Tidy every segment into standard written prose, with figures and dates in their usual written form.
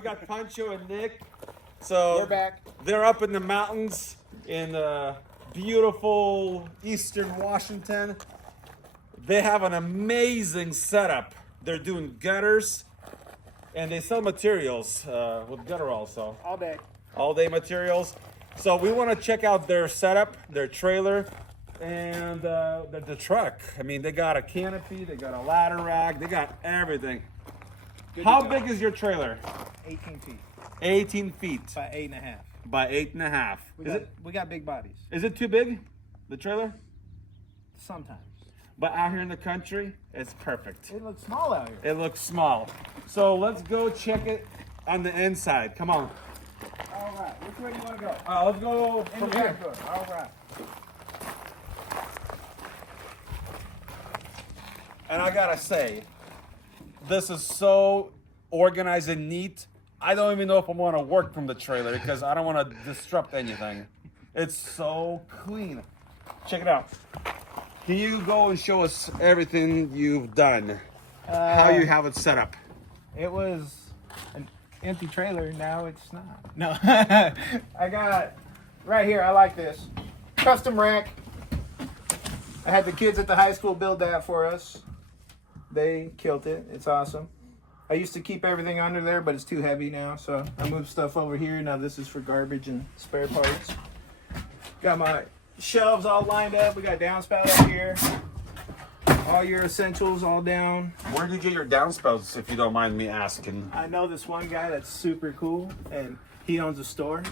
We got Pancho and Nick. So We're back. They're up in the mountains in beautiful eastern Washington. They have an amazing setup. They're doing gutters, and they sell materials with gutter also. All day materials. So we want to check out their setup, their trailer, and the truck. I mean, they got a canopy, they got a ladder rack, they got everything. How big is your trailer? 18 feet. 18 feet. By 8.5. By 8.5. We got big bodies. Is it too big, the trailer? Sometimes. But out here in the country, it's perfect. It looks small out here. It looks small. So let's go check it on the inside. Come on. All right. Which way do you want to go? Let's go from here. All right. And I gotta say, this is so organized and neat. I don't even know if I want to work from the trailer because I don't want to disrupt anything. It's so clean. Check it out. Can you go and show us everything you've done? How you have it set up? It was an empty trailer. Now it's not. No. I got right here. I like this custom rack. I had the kids at the high school build that for us. They killed it. It's awesome. I used to keep everything under there, but it's too heavy now, so I moved stuff over here. Now this is for garbage and spare parts. Got my shelves all lined up. We got Downspout up here. All your essentials all down. Where did you get your downspouts, if you don't mind me asking? I know this one guy that's super cool, and he owns a store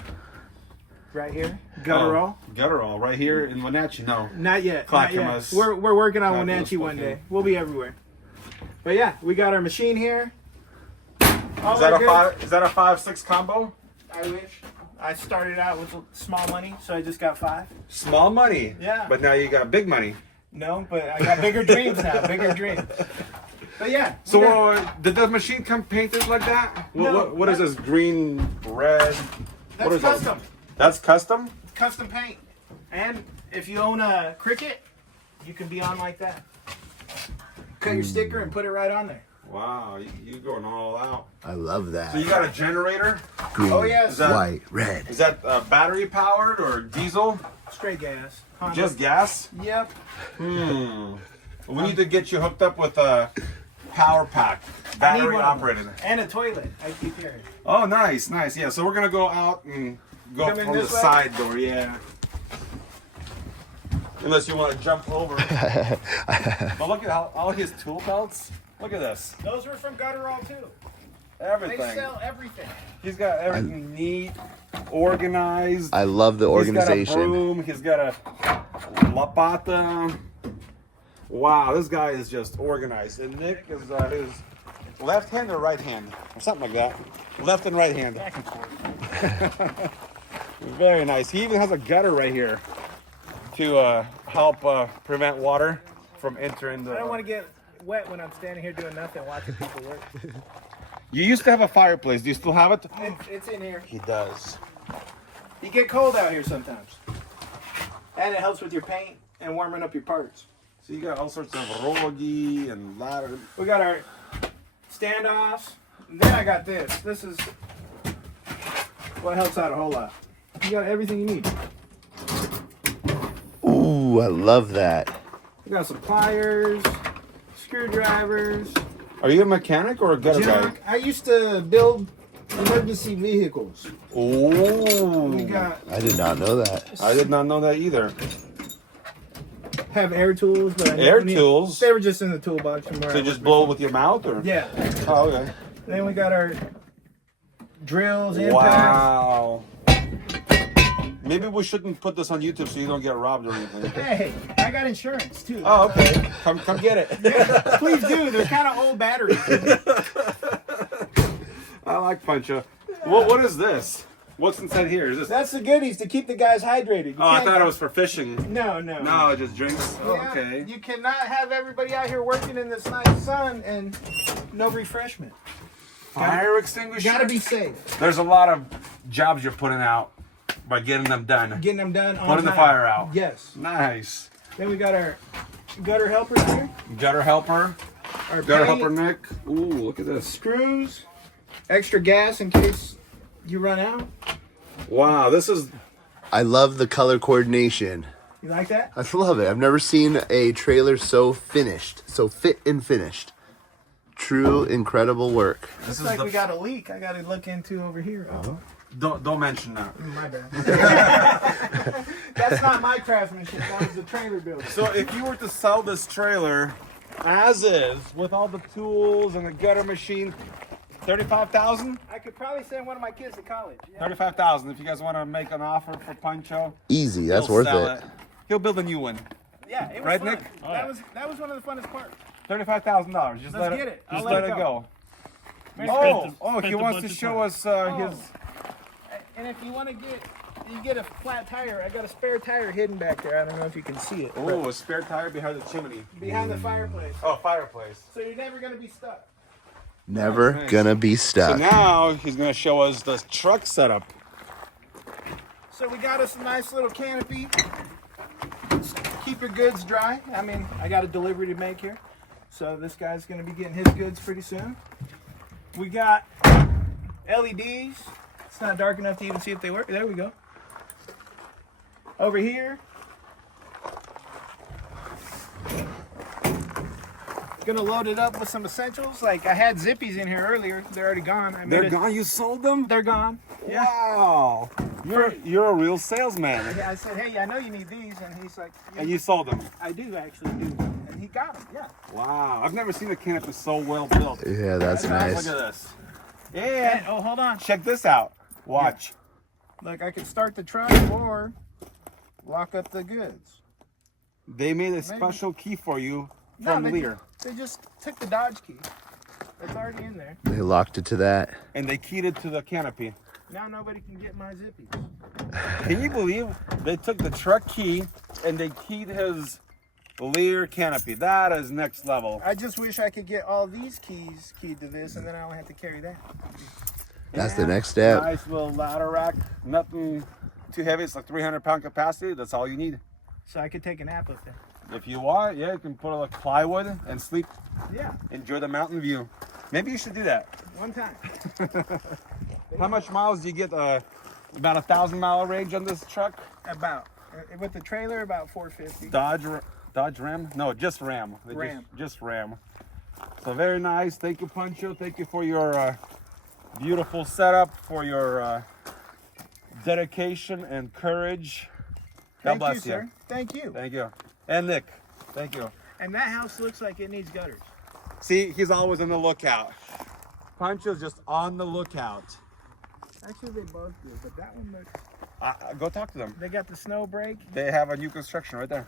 right here. Gutterall. Gutterall, right here in Wenatchee. No. Not yet. Clackamas. We're working on Clackamas, Wenatchee one okay. day. We'll be everywhere. But yeah, we got our machine here. Is that a 5-6 combo? I wish. I started out with small money, so I just got 5. Small money. Yeah. But now you got big money. No, but I got bigger dreams now. Bigger dreams. But yeah. So did the machine come painted like that? No, what is this? Green, red? That's what is custom. That's custom? Custom paint. And if you own a Cricut, you can be on like that. Cut your sticker and put it right on there. Wow, you going all out. I love that. So you got a generator? Green, Oh, yes. Is that- white, red. Is that battery powered or diesel? Straight gas. Honda. Just gas? Yep. We need to get you hooked up with a power pack, I need battery one of operated. those. And a toilet. I keep hearing. Oh, nice. Yeah, so we're gonna go out and go Come in from the this way? side door. Yeah. Unless you want to jump over. But look at all his tool belts. Look at this. Those were from Gutterall too. Everything. They sell everything. He's got everything neat, organized. I love the organization. He's got a broom. He's got a lapata. Wow, this guy is just organized. And Nick is his left hand or right hand? Or something like that. Left and right hand. Back and forth. Very nice. He even has a gutter right here to help prevent water from entering the... I don't want to get wet when I'm standing here doing nothing, watching people work. You used to have a fireplace. Do you still have it? It's in here. He does. You get cold out here sometimes. And it helps with your paint and warming up your parts. So you got all sorts of rogi and ladder. We got our standoffs. And then I got this. This is what helps out a whole lot. You got everything you need. Ooh, I love that. We got some pliers, screwdrivers, Are you a mechanic or a gutter guy? junk. I used to build emergency vehicles. Oh. We got I did not know that. I did not know that either. have air tools, but I Air don't need- tools? They were just in the toolbox from where So I you just worked blow before. with your mouth, or? Yeah. Oh, okay. Then we got our drills, impacts. Wow. Maybe we shouldn't put this on YouTube so you don't get robbed or anything. Hey, I got insurance too. Oh, okay. Come get it. Please do. They're kind of old batteries. I like Pancho. What is this? What's inside here? Is this? That's the goodies to keep the guys hydrated. You Oh, I can't- thought it was for fishing. No. No, just drinks. Oh, Yeah, okay. You cannot have everybody out here working in this nice sun and no refreshment. Fire extinguisher. Gotta be safe. There's a lot of jobs you're putting out by getting them done. Getting them done on Putting the time. fire out. Yes. Nice. Then we got our gutter helpers here. Gutter helper. Our Gutter paint, helper Nick. Ooh, look at this. screws, extra gas in case you run out. Wow, this is I love the color coordination. You like that? I love it. I've never seen a trailer so finished, so fit and finished. True, incredible work. Looks like we got a leak. I got to look into over here. Oh, don't mention that. my bad. That's not my craftsmanship. That was the trailer builder. So if you were to sell this trailer as is with all the tools and the gutter machine, 35,000. I could probably send one of my kids to college. Yeah. 35,000. If you guys want to make an offer for Pancho, Easy, that's he'll worth sell it. He'll build a new one. Yeah, it was Right, fun. Nick? That was one of the funnest parts. $35,000. Just Let's let get it. Just I'll let it go. He wants to show us his. And if you want to get a flat tire. I got a spare tire hidden back there. I don't know if you can see it. Oh, a spare tire behind the chimney. Behind the fireplace. Oh, fireplace. So you're never gonna be stuck. Never Nice. gonna be So stuck. now he's gonna show us the truck setup. So we got us a nice little canopy. Keep your goods dry. I mean, I got a delivery to make here. So this guy's gonna be getting his goods pretty soon. We got LEDs. It's not dark enough to even see if they work. There we go. Over here. Gonna load it up with some essentials. Like I had zippies in here earlier. They're already gone. They're gone. You sold them? They're gone. Yeah. Wow. You're a real salesman. Yeah, I said, hey, I know you need these, and he's like, And you sold them. I do actually do, and he got them. Yeah. Wow. I've never seen a canopy so well built. Yeah, that's Look nice. at this. And, Yeah. oh, hold on. Check this out. Watch. Look, I could start the truck or lock up the goods. They made a special key for you from Lear. They just took the Dodge key. It's already in there. They locked it to that. And they keyed it to the canopy. Now nobody can get my zippies. Can you believe they took the truck key and they keyed his Lear canopy? That is next level. I just wish I could get all these keys keyed to this, and then I don't have to carry that. That's the next step. Nice little ladder rack. Nothing too heavy. It's like 300-pound capacity. That's all you need. So I could take a nap up there. If you want, yeah, you can put like plywood and sleep. Yeah, Enjoy the mountain view. Maybe you should do that. one time. How much miles do you get? About 1,000-mile range on this truck? About. With the trailer, about 450. Dodge Ram? No, just Ram. Ram. Just Ram. So very nice. Thank you, Pancho. Thank you for your beautiful setup, for your dedication and courage. God Thank bless you, sir. Thank you. Thank you. And Nick, thank you. And that house looks like it needs gutters. See, he's always on the lookout. Pancho's just on the lookout. Actually, they both do, but that one looks... Go talk to them. They got the snow break. They have a new construction right there.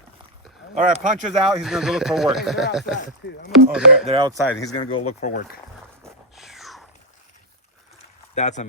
All right, Pancho's out. He's going to go look for Hey, work. they're outside, too. Oh, they're outside. He's going to go look for work. That's amazing.